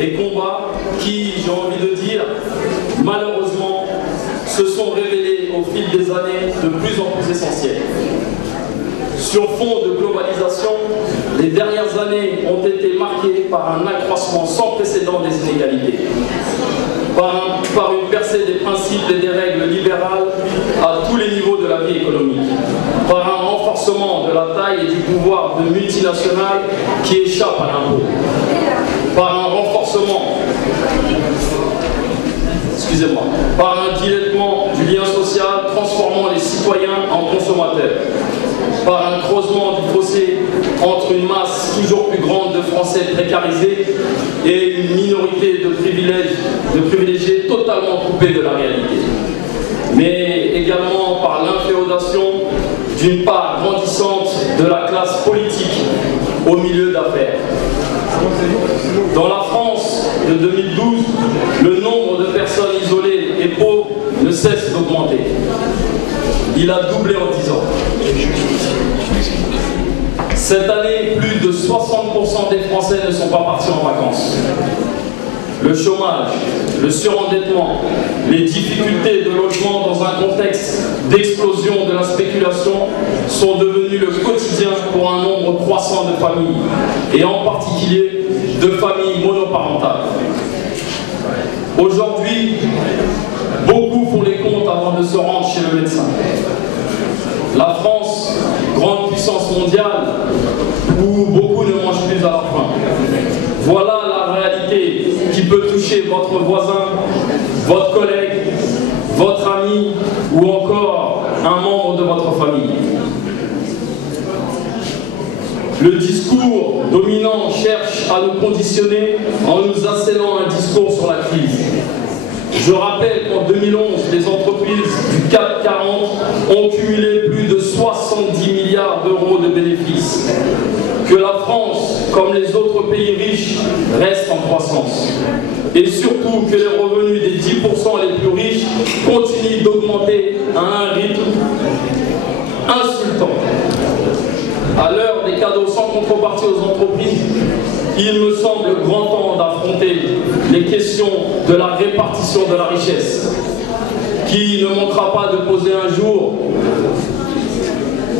des combats qui, j'ai envie de dire, malheureusement, se sont révélés au fil des années de plus en plus essentiels. Sur fond de globalisation, les dernières années ont été marquées par un accroissement sans précédent des inégalités, par une percée des principes et des règles libérales à tous les niveaux de la vie économique, par un renforcement de la taille et du pouvoir de multinationales qui échappent à l'impôt, par un renforcement, par un dilettement du lien social transformant les citoyens en consommateurs, par un creusement du fossé entre une masse toujours plus grande de Français précarisés et une minorité de privilégiés totalement coupés de la réalité, mais également par l'inféodation d'une part grandissante de la classe politique au milieu d'affaires. Dans la France de 2012, le nombre de personnes isolées et pauvres ne cesse d'augmenter. Il a doublé en 10 ans. Cette année, plus de 60% des Français ne sont pas partis en vacances. Le chômage, le surendettement, les difficultés de logement dans un contexte d'explosion de la spéculation sont devenus le quotidien pour un nombre croissant de familles, et en particulier de familles monoparentales. Aujourd'hui, beaucoup font les comptes avant de se rendre chez le médecin. La France, grande puissance mondiale, où beaucoup ne mangent plus à leur faim. Voilà la réalité qui peut toucher votre voisin, votre collègue, votre ami ou encore un membre de votre famille. Le discours dominant cherche à nous conditionner en nous assénant un discours sur la crise. Je rappelle qu'en 2011, les entreprises du CAC 40 ont cumulé plus de 70 milliards d'euros de bénéfices. Que la France, comme les autres pays riches, reste en croissance. Et surtout que les revenus des 10% les plus riches continuent d'augmenter à un rythme insultant. À l'heure des cadeaux sans contrepartie aux entreprises, il me semble grand temps d'affronter les questions de la répartition de la richesse, qui ne manquera pas de poser un jour,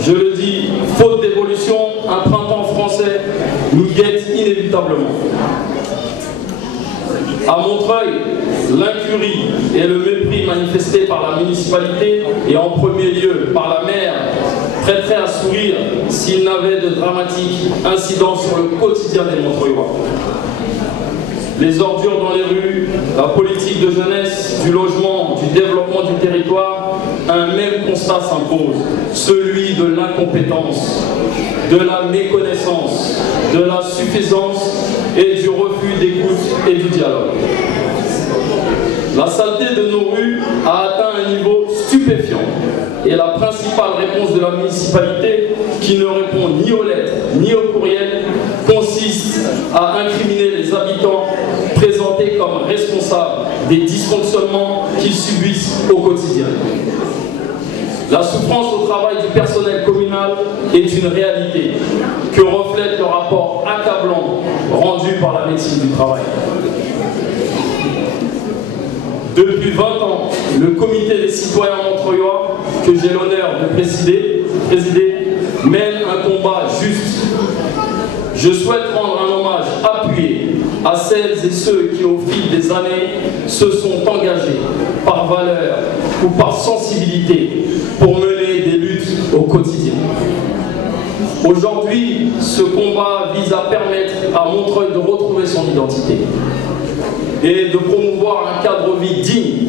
je le dis, faute d'évolution, un printemps français nous guette inévitablement. À Montreuil, l'incurie et le mépris manifestés par la municipalité et en premier lieu par la maire prêterait à sourire s'il n'avait de dramatiques incidences sur le quotidien des Montreuillois. Les ordures dans les rues, la politique de jeunesse, du logement, du développement du territoire, un même constat s'impose, celui de l'incompétence, de la méconnaissance, de la suffisance et du refus d'écoute et du dialogue. La saleté de nos rues a atteint un niveau stupéfiant et la principale réponse de la municipalité, qui ne répond ni aux lettres ni aux courriels, consiste à incriminer les habitants présentés comme responsables des dysfonctionnements qu'ils subissent au quotidien. La souffrance au travail du personnel communal est une réalité que reflète le rapport accablant rendu par la médecine du travail. Depuis 20 ans, le comité des citoyens montreuillois, que j'ai l'honneur de présider, mène un combat juste. Je souhaite rendre un hommage appuyé à celles et ceux qui, au fil des années, se sont engagés par valeur ou par sensibilité pour mener des luttes au quotidien. Aujourd'hui, ce combat vise à permettre à Montreuil de retrouver son identité et de promouvoir un cadre de vie digne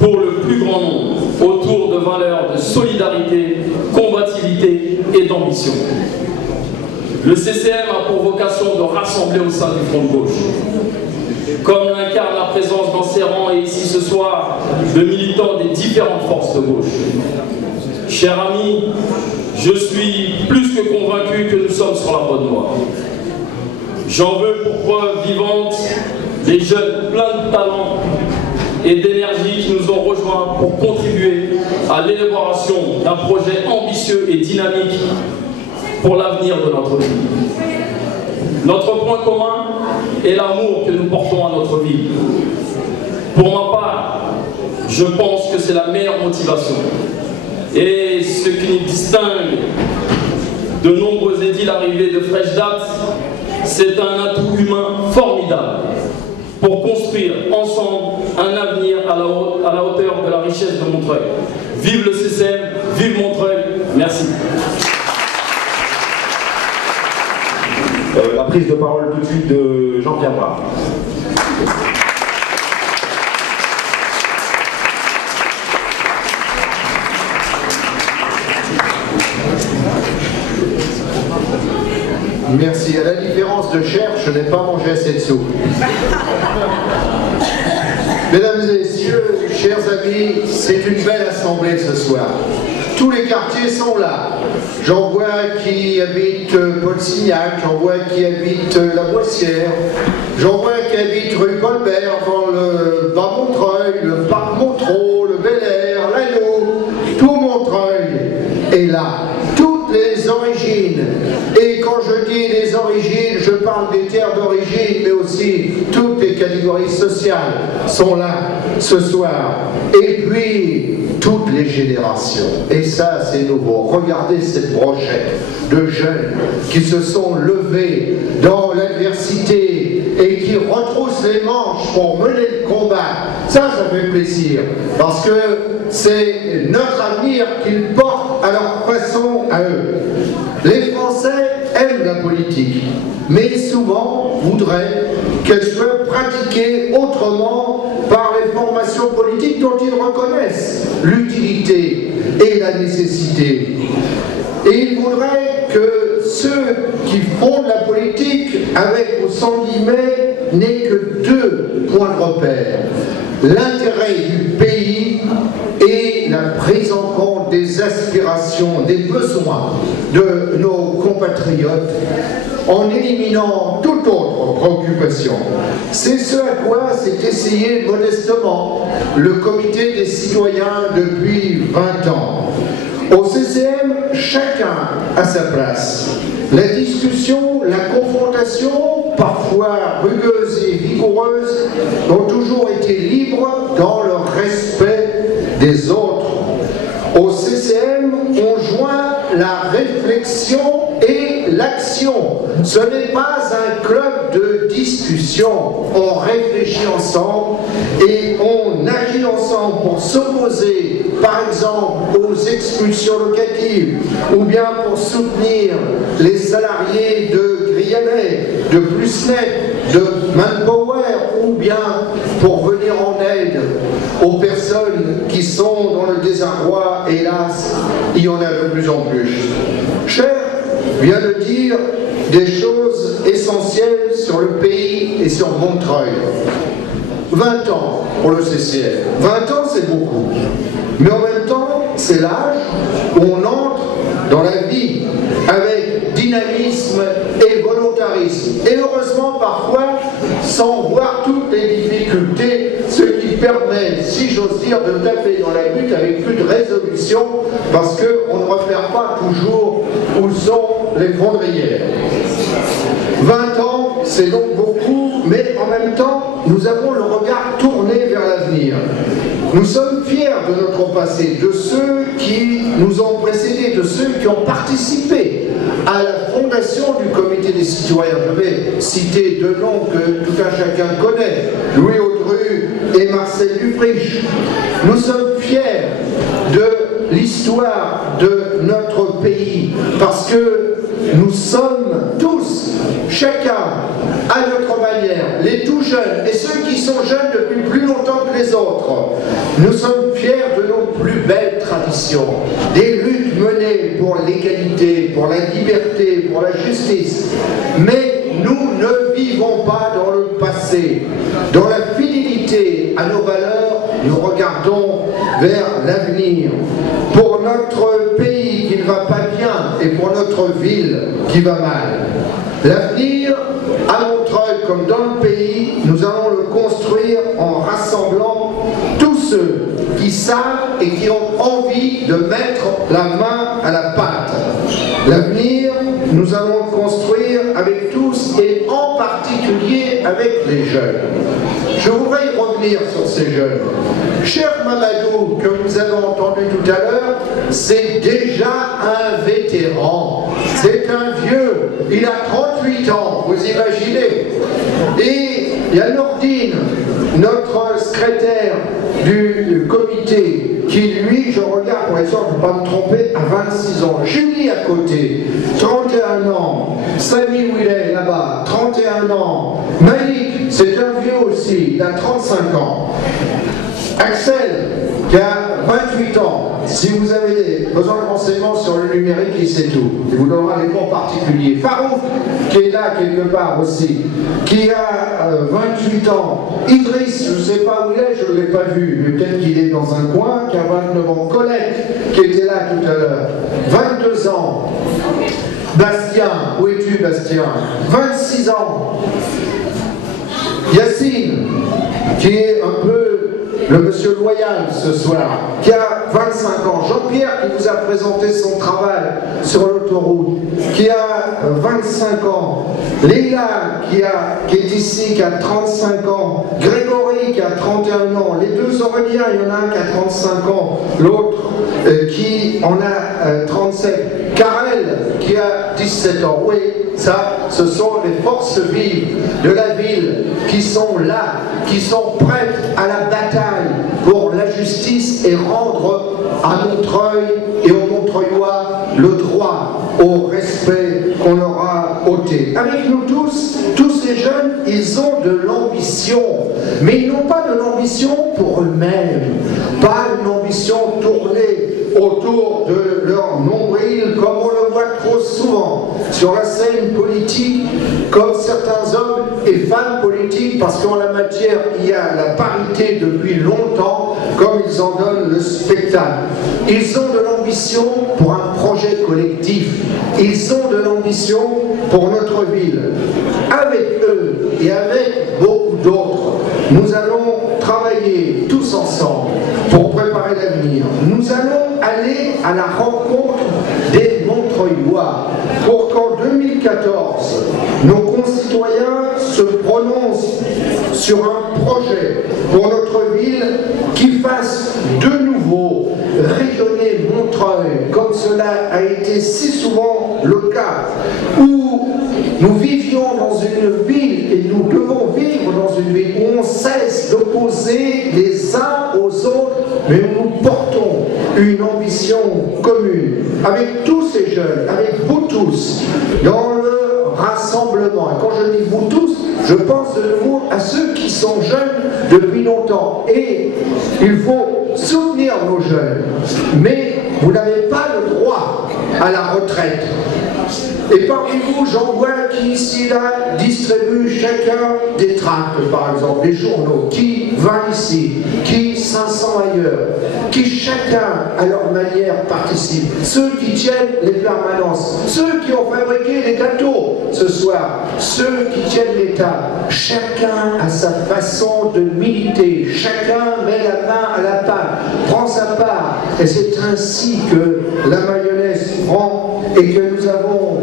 pour le plus grand nombre, autour de valeurs de solidarité, combativité et d'ambition. Le CCM a pour vocation de rassembler au sein du front de gauche. Comme l'incarne la présence dans ses rangs et ici ce soir de militants des différentes forces de gauche. Chers amis, je suis plus que convaincu que nous sommes sur la bonne voie. J'en veux pour preuve vivante des jeunes pleins de talent et d'énergie qui nous ont rejoints pour contribuer à l'élaboration d'un projet ambitieux et dynamique pour l'avenir de notre pays. Notre point commun, et l'amour que nous portons à notre ville. Pour ma part, je pense que c'est la meilleure motivation. Et ce qui nous distingue de nombreux édiles arrivés de fraîche date, c'est un atout humain formidable pour construire ensemble un avenir à la hauteur de la richesse de Montreuil. Vive le CCM, vive Montreuil, merci. La prise de parole tout de suite de Jean-Pierre Brard. Merci. À la différence de Cher, je n'ai pas mangé assez de soupe. Mesdames et messieurs, chers amis, c'est une belle assemblée ce soir. Tous les quartiers sont là. J'en vois qui habitent Paul-Signac, j'en vois qui habitent la Boissière, j'en vois qui habitent rue Colbert, dans le Bas-Montreuil, le Parc Montreux, le Bel Air, l'Anneau, tout Montreuil est là. Toutes les origines. Et quand je dis les origines, je parle des terres d'origine, mais aussi toutes les catégories sociales sont là ce soir. Et puis, toutes les générations. Et ça, c'est nouveau. Regardez cette brochette de jeunes qui se sont levés dans l'adversité et qui retroussent les manches pour mener le combat. Ça fait plaisir. Parce que c'est notre avenir qu'ils portent à leur façon à eux. Les Français aiment la politique, mais souvent voudraient qu'elle soit pratiquée autrement par les formations politiques dont ils reconnaissent l'utilité et la nécessité. Et ils voudraient que ceux qui font de la politique, avec ou sans guillemets, n'aient que deux points de repère. L'intérêt du pays et la prise en compte des aspirations, des besoins de nos compatriotes en éliminant toute autre préoccupation. C'est ce à quoi s'est essayé modestement le comité des citoyens depuis 20 ans. Au CCM, chacun a sa place. La discussion, la confrontation, parfois rugueuse et vigoureuse, ont toujours été libres dans le respect des autres. Au CCM, on joint la réflexion et l'action. Ce n'est pas un club de discussion. On réfléchit ensemble et on agit ensemble pour s'opposer, par exemple, aux expulsions locatives, ou bien pour soutenir les salariés de Grianet, de Plusnet, de Manpower, ou bien pour venir en aide aux personnes qui sont dans le désarroi. Hélas, il y en a de plus en plus. Cher vient de dire des choses essentielles sur le pays et sur Montreuil. 20 ans pour le CCM. 20 ans, c'est beaucoup. Mais en même temps, c'est l'âge où on entre dans la vie avec dynamisme et volontarisme. Et heureusement, parfois, sans voir toutes les difficultés, ce qui permet, si j'ose dire, de taper dans la lutte avec plus de résolution, parce qu'on ne repère pas toujours où sont les fondrières. 20 ans, c'est donc beaucoup, mais en même temps, nous avons le regard tourné vers l'avenir. Nous sommes fiers de notre passé, de ceux qui nous ont précédés, de ceux qui ont participé à la fondation du comité des citoyens. Je vais citer deux noms que tout un chacun connaît, Louis Audru et Marcel Dufriche. Nous sommes fiers de l'histoire de notre pays, parce que nous sommes tous, chacun à notre manière, les tout jeunes et ceux qui sont jeunes depuis plus longtemps que les autres, nous sommes fiers de nos plus belles traditions, des luttes menées pour l'égalité, pour la liberté, pour la justice. Mais nous ne vivons pas dans le passé. Dans la fidélité à nos valeurs, nous regardons vers l'avenir. Pour notre pays qui ne va pas bien et pour notre ville qui va mal. L'avenir, à Montreuil comme dans le pays, nous allons le construire en rassemblant tous ceux qui savent et qui ont envie de mettre la main à la pâte. L'avenir, nous allons le construire avec tous et en particulier avec les jeunes. Je voudrais y revenir sur ces jeunes. Cher Mamadou, que vous avez entendu tout à l'heure, c'est déjà un vétéran. C'est un vieux. Il a 38 ans, vous imaginez. Et il y a Nordine, notre secrétaire du comité, qui lui, je regarde pour être sûr de ne pas me tromper, a 26 ans. Julie à côté, 31 ans. Samy Willet là-bas, 31 ans. Malik, c'est un vieux aussi, il a 35 ans. Axel, qui a 28 ans. Si vous avez besoin de renseignements sur le numérique, il sait tout. Il vous donnera des cours particuliers. Farouk, qui est là quelque part aussi, qui a 28 ans. Idriss, je ne sais pas où il est, je ne l'ai pas vu, mais peut-être qu'il est dans un coin, qui a 29 ans. Colette, qui était là tout à l'heure, 22 ans. Bastien, où es-tu Bastien? 26 ans. Yacine, qui est un peu le monsieur loyal ce soir, qui a 25 ans. Jean-Pierre, qui vous a présenté son travail sur l'autoroute, qui a 25 ans. Leila, qui est ici, qui a 35 ans. Grégory, qui a 31 ans. Les deux Auréliens, il y en a un qui a 35 ans, l'autre qui en a 37. Karel, qui a 17 ans. Oui, ça, ce sont les forces vives de la ville qui sont là, qui sont prêtes à la bataille pour la justice et rendre à Montreuil et aux Montreuillois le droit au respect qu'on leur a ôté. Avec nous tous ces jeunes, ils ont de l'ambition, mais ils n'ont pas de l'ambition pour eux-mêmes, pas une ambition tournée autour de leur nombril, comme on le voit trop souvent sur la scène politique, comme certains hommes et femmes politiques, parce qu'en la matière, il y a la parité depuis longtemps, comme ils en donnent le spectacle. Ils ont de l'ambition pour un projet collectif. Ils ont de l'ambition pour notre ville. Avec eux et avec beaucoup d'autres, nous allons travailler tous ensemble pour préparer l'avenir. Nous allons aller à la rencontre des Montreuillois pour qu'en 2014, nos concitoyens se prononcent sur un projet pour notre ville qui fasse de nouveau rayonner Montreuil, comme cela a été si souvent le cas, où nous vivions dans une ville et nous devons vivre dans une ville où on cesse d'opposer les uns aux autres, mais où nous portons une ambition commune, avec tous ces jeunes, avec vous tous, dans le rassemblement. Et quand je dis vous tous, je pense de nouveau à ceux qui sont jeunes depuis longtemps. Et il faut soutenir nos jeunes, mais vous n'avez pas le droit à la retraite. Et parmi vous, j'en vois qui ici là distribuent chacun des tracts, par exemple, des journaux, qui 20 ici, qui 500 ailleurs, qui chacun à leur manière participent. Ceux qui tiennent les permanences, ceux qui ont fabriqué les gâteaux ce soir, ceux qui tiennent l'État, chacun a sa façon de militer, chacun met la main à la pâte, prend sa part, et c'est ainsi que la mayonnaise prend et que nous avons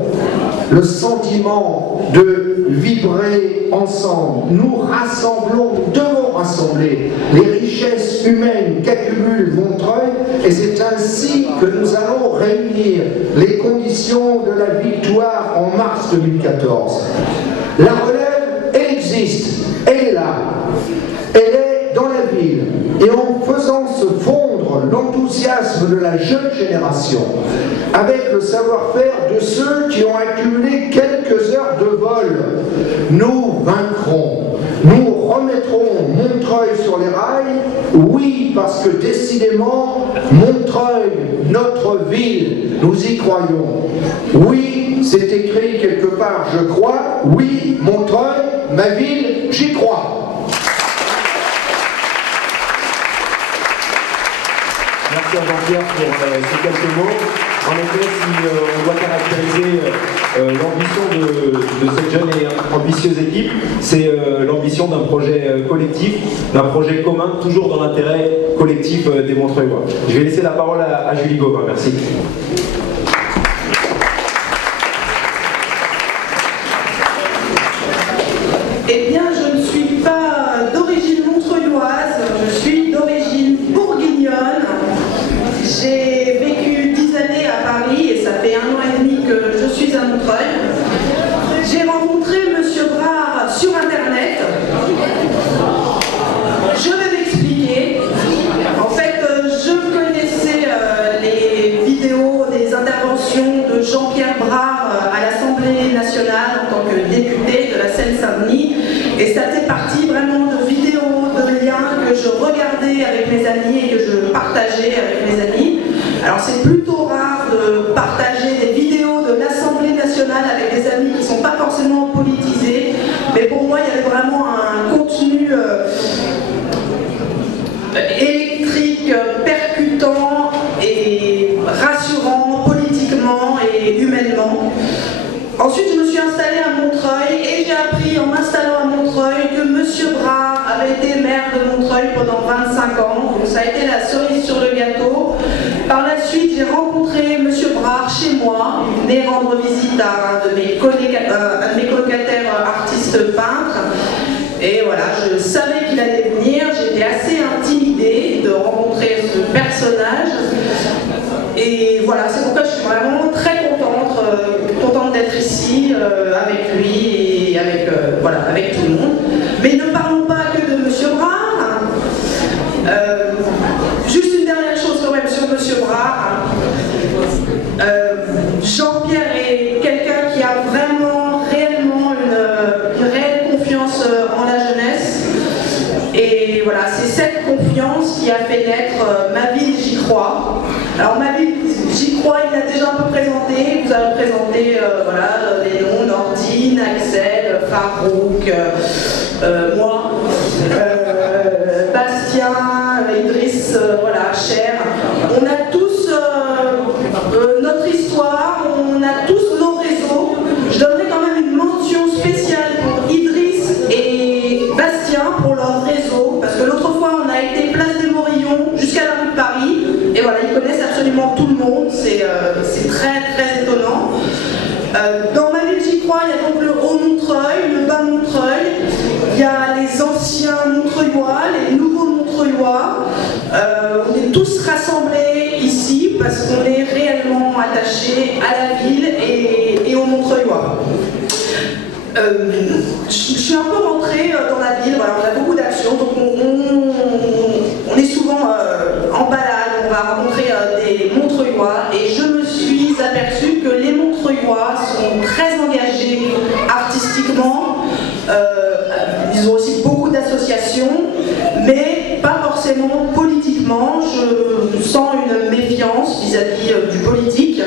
le sentiment de vibrer ensemble. Nous rassemblons, nous devons rassembler les richesses humaines qu'accumule Montreuil, et c'est ainsi que nous allons réunir les conditions de la victoire en mars 2014. La relève, elle existe, elle est là, elle est dans la ville, et en faisant se fondre l'enthousiasme de la jeune génération avec le savoir-faire de ceux qui ont accumulé quelques heures de vol, nous vaincrons. Nous remettrons Montreuil sur les rails, oui, parce que décidément, Montreuil, notre ville, nous y croyons. Oui, c'est écrit quelque part, je crois, oui, Montreuil, ma ville, j'y crois. Merci à Jean-Pierre pour ces quelques mots. En effet, si on doit caractériser l'ambition de cette jeune et ambitieuse équipe, c'est l'ambition d'un projet collectif, d'un projet commun, toujours dans l'intérêt collectif des Montreuillois. Je vais laisser la parole à Julie Gauvin. Merci. Eh bien, je partie vraiment de vidéos, de liens que je regardais avec mes amis et que je partageais avec mes amis. Alors c'est plutôt rare de partager des vidéos de l'Assemblée nationale avec des amis qui ne sont pas forcément politisés, mais pour moi il y avait vraiment un contenu électrique, percutant et rassurant politiquement et humainement. Ensuite, je me suis installée à Montreuil et j'ai appris en m'installant à Montreuil que M. Brard avait été maire de Montreuil pendant 25 ans. Donc ça a été la cerise sur le gâteau. Par la suite, j'ai rencontré M. Brard chez moi. Il venait rendre visite à un de mes colocataires artistes peintres. Et voilà, je savais qu'il allait venir. J'étais assez intimidée de rencontrer ce personnage. Et voilà, c'est pourquoi je suis vraiment très contente d'être ici avec lui et avec, voilà, avec tout le monde. Mais ne parlons pas que de M. Brard. Juste une dernière chose quand même sur M. Brard. Jean-Pierre est quelqu'un qui a vraiment, réellement une réelle confiance en la jeunesse. Et voilà, c'est cette confiance qui a fait naître Ma ville, j'y crois. Alors Ma ville, j'y crois, il l'a déjà un peu présenté. Vous avez présenté voilà, les noms, Nordine, Axel, Farouk, moi, Bastien, Idriss, voilà, Cher. On a tous notre histoire, on a tous nos réseaux. Je donnerai quand même une mention spéciale pour Idriss et Bastien pour leur réseau, parce que l'autre fois on a été place des Morillons jusqu'à la rue de Paris, et voilà, ils connaissent absolument tout le monde, c'est très très étonnant. Dans Ma ville, j'y crois, il y a donc le Haut Montreuil, le Bas Montreuil, il y a les anciens Montreuillois, les nouveaux Montreuillois. On est tous rassemblés ici parce qu'on est réellement attachés à la ville et aux Montreuillois. Je suis un peu rentrée dans la ville, voilà, on a beaucoup d'actions, donc on est souvent en balade, on va rencontrer des Montreuillois, et je me suis aperçue que les Montreuillois sont très engagés artistiquement, ils ont aussi beaucoup d'associations, mais pas forcément politiquement. Je sens une méfiance vis-à-vis du politique.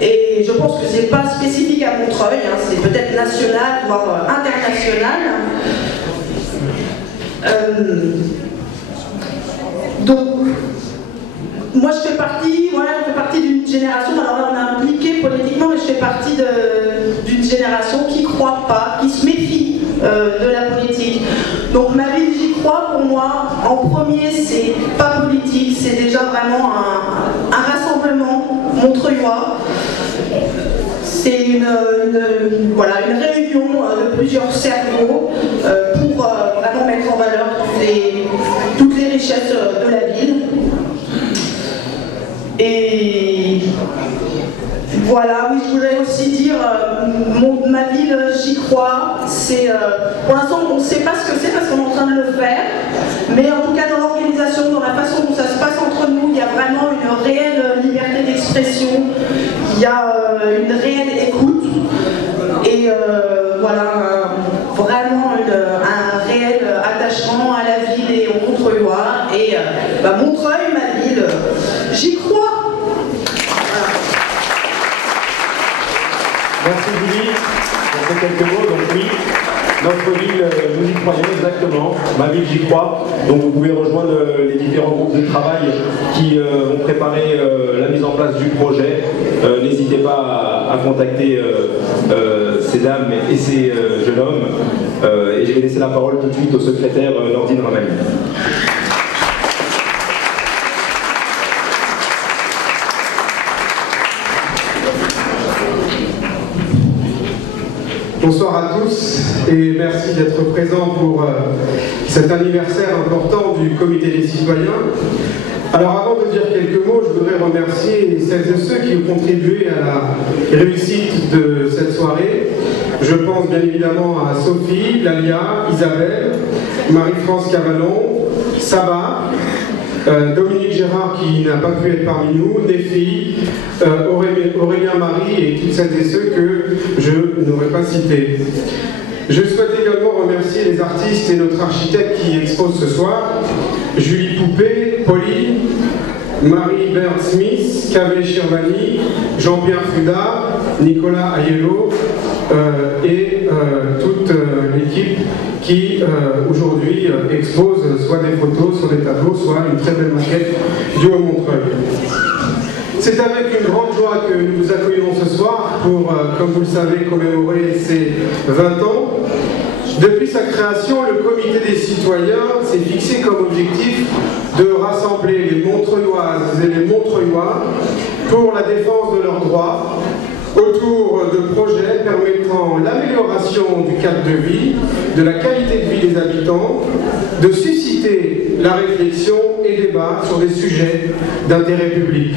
Et je pense que c'est pas spécifique à Montreuil, hein, c'est peut-être national, voire international. Donc, moi je fais partie, voilà, on fait partie d'une génération, alors là on est impliqué politiquement, mais je fais partie d'une génération qui ne croit pas, qui se méfie de la politique. Donc Ma ville, j'y crois, pour moi, en premier, c'est pas politique, c'est déjà vraiment un rassemblement montreuillois. C'est voilà, une réunion de plusieurs cerveaux pour vraiment mettre en valeur toutes les richesses de la ville. Et voilà, oui, je voudrais aussi dire, Ma ville, j'y crois. Pour l'instant, on ne sait pas ce que c'est parce qu'on est en train de le faire, mais en tout cas dans l'organisation, dans la façon dont ça se passe entre nous, il y a vraiment une réelle liberté d'expression, il y a une réelle écoute, et voilà, vraiment un réel attachement à la ville et aux Montreuillois. Et Montreuil, Ma ville, j'y crois. Merci Julie pour ces quelques mots. Donc oui, notre ville, nous y croyons exactement. Ma ville, j'y crois. Donc vous pouvez rejoindre les différents groupes de travail qui vont préparer la mise en place du projet. N'hésitez pas à contacter ces dames et ces jeunes hommes. Et je vais laisser la parole tout de suite au secrétaire Nordine Ramani. Bonsoir à tous et merci d'être présents pour cet anniversaire important du Comité des citoyens. Alors avant de dire quelques mots, je voudrais remercier celles et ceux qui ont contribué à la réussite de cette soirée. Je pense bien évidemment à Sophie, Lalia, Isabelle, Marie-France Cavallon, Saba, Dominique Gérard qui n'a pas pu être parmi nous, Néfi, Aurélien Marie et toutes celles et ceux que je n'aurais pas cités. Je souhaite également remercier les artistes et notre architecte qui expose ce soir, Julie Poupé, Pauline, Marie Bert-Smith, Kavé Chirvani, Jean-Pierre Fuda, Nicolas Aiello et toute l'équipe qui aujourd'hui expose soit des photos, soit des tableaux, soit une très belle maquette du Haut-Montreuil. C'est avec une grande joie que nous vous accueillons ce soir pour, comme vous le savez, commémorer ses 20 ans. Depuis sa création, le Comité des citoyens s'est fixé comme objectif de rassembler les Montreuilloises et les Montreuillois pour la défense de leurs droits autour de projets permettant l'amélioration du cadre de vie, de la qualité de vie des habitants, de susciter la réflexion et débat sur des sujets d'intérêt public.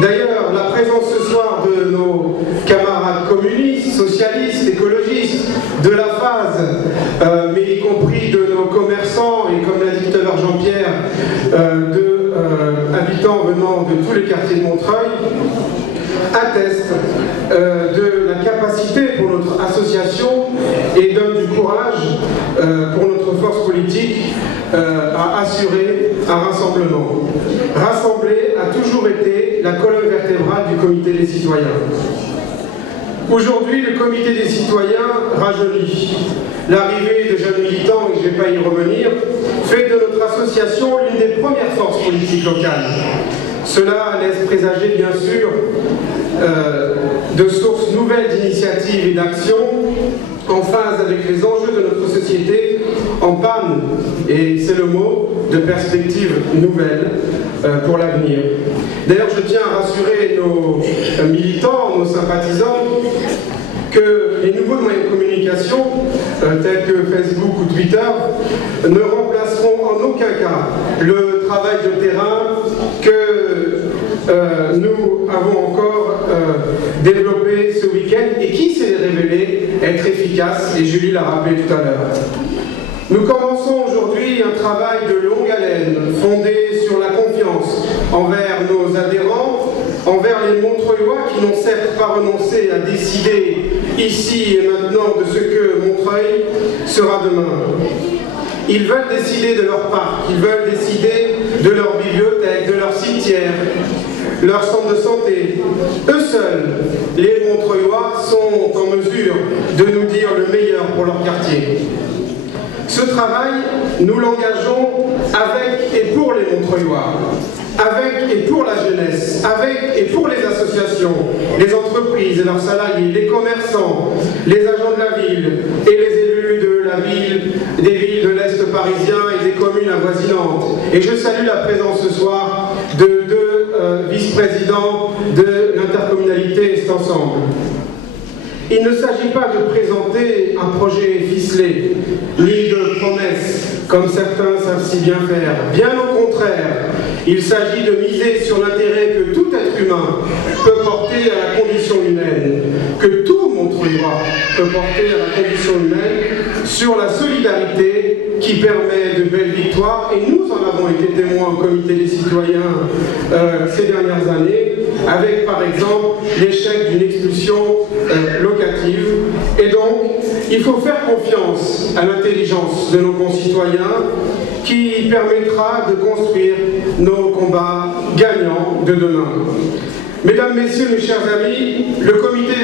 D'ailleurs, la présence ce soir de nos camarades communistes, socialistes, écologistes, de la phase, mais y compris de nos commerçants, et comme l'a dit tout à l'heure Jean-Pierre, habitants venant de tous les quartiers de Montreuil, atteste de la capacité pour notre association et donne du courage pour notre force politique à assurer un rassemblement. Rassembler a toujours été la colonne vertébrale du Comité des citoyens. Aujourd'hui, le Comité des citoyens rajeunit. L'arrivée de jeunes militants, et je ne vais pas y revenir, fait de notre association l'une des premières forces politiques locales. Cela laisse présager, bien sûr, de sources nouvelles d'initiatives et d'actions en phase avec les enjeux de notre société, en panne, et c'est le mot, de perspectives nouvelles pour l'avenir. D'ailleurs, je tiens à rassurer nos militants, nos sympathisants, que les nouveaux moyens de communication, tels que Facebook ou Twitter, ne remplaceront en aucun cas le travail de terrain que nous avons encore développé ce week-end et qui s'est révélé être efficace, et Julie l'a rappelé tout à l'heure. Nous commençons aujourd'hui un travail de longue haleine, fondé sur la confiance envers nos adhérents, envers les Montreuillois qui n'ont certes pas renoncé à décider ici et maintenant de ce que Montreuil sera demain. Ils veulent décider de leur parc, ils veulent décider de leur bibliothèque, de leur cimetière, leur centre de santé. Eux seuls, les Montreuillois, sont en mesure de nous dire le meilleur pour leur quartier. Ce travail, nous l'engageons avec et pour les Montreuillois, avec et pour la jeunesse, avec et pour les associations, les entreprises et leurs salariés, les commerçants, les agents de la ville et les élus de la ville, des villes de l'Est parisien et des communes avoisinantes. Et je salue la présence ce soir de deux vice-présidents de l'intercommunalité Est Ensemble. Il ne s'agit pas de présenter un projet ficelé, ni de promesses, comme certains savent si bien faire. Bien au contraire, il s'agit de miser sur l'intérêt que tout être humain peut porter à la condition humaine, que tout Montreuillois peut porter à la condition humaine, sur la solidarité qui permet de belles victoires. Et nous en avons été témoins au Comité des citoyens ces dernières années, avec par exemple l'échec d'une expulsion locative. Et donc, il faut faire confiance à l'intelligence de nos concitoyens qui permettra de construire nos combats gagnants de demain. Mesdames, Messieurs, mes chers amis, le Comité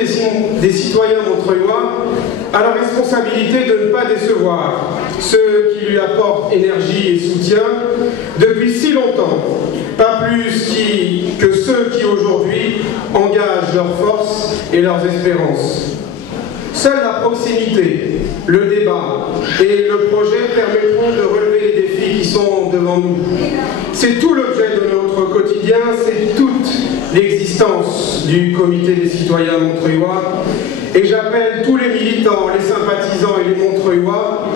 des citoyens montreuillois a la responsabilité de ne pas décevoir ceux qui lui apportent énergie et soutien depuis si longtemps, pas plus que ceux qui aujourd'hui engagent leurs forces et leurs espérances. Seule la proximité, le débat et le projet permettront de relever les défis qui sont devant nous. C'est tout l'objet de notre quotidien, c'est toute l'existence du Comité des citoyens montreuillois. Et j'appelle tous les militants, les sympathisants et les Montreuillois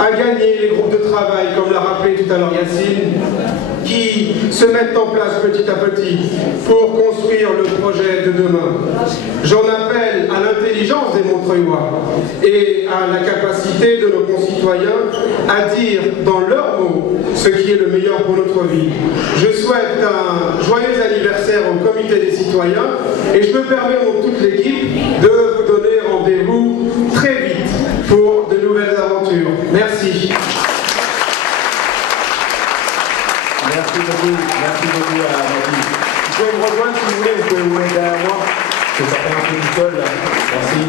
à gagner les groupes de travail, comme l'a rappelé tout à l'heure Yacine, qui se mettent en place petit à petit pour construire le projet de demain. J'en appelle à l'intelligence des Montreuillois et à la capacité de nos concitoyens à dire dans leurs mots ce qui est le meilleur pour notre vie. Je souhaite un joyeux anniversaire au Comité des citoyens et je me permets au nom de toute l'équipe de vous donner rendez-vous très vite Merci beaucoup à Nandi. Vous pouvez me rejoindre si vous voulez, vous pouvez vous mettre derrière moi, parce que ça fait un peu tout seul là. Merci.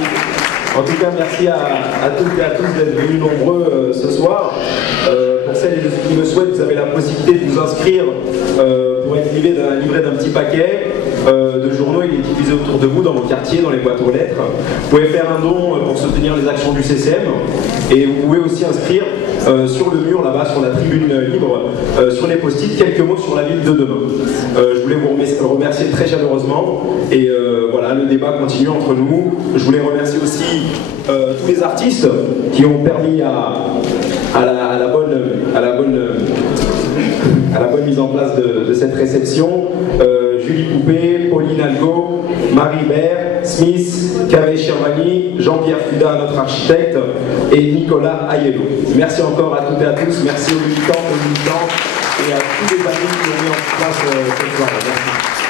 En tout cas, merci à toutes et à tous d'être venus nombreux ce soir. Pour celles et ceux qui le souhaitent, vous avez la possibilité de vous inscrire pour être livré d'un petit paquet de journaux. Il est diffusé autour de vous, dans vos quartiers, dans les boîtes aux lettres. Vous pouvez faire un don pour soutenir les actions du CCM. Et vous pouvez aussi inscrire sur le mur là-bas, sur la tribune libre, sur les post-it, quelques mots sur la ville de demain. Je voulais vous remercier très chaleureusement. Et voilà, le débat continue entre nous. Je voulais remercier aussi tous les artistes qui ont permis à la bonne mise en place de cette réception. Julie Poupé, Pauline Algo, Marie Baird, Smith, Kavé Chervani, Jean-Pierre Fuda, notre architecte, et Nicolas Aiello. Merci encore à toutes et à tous. Merci aux militants et à tous les amis qui ont mis en place cette soirée. Merci.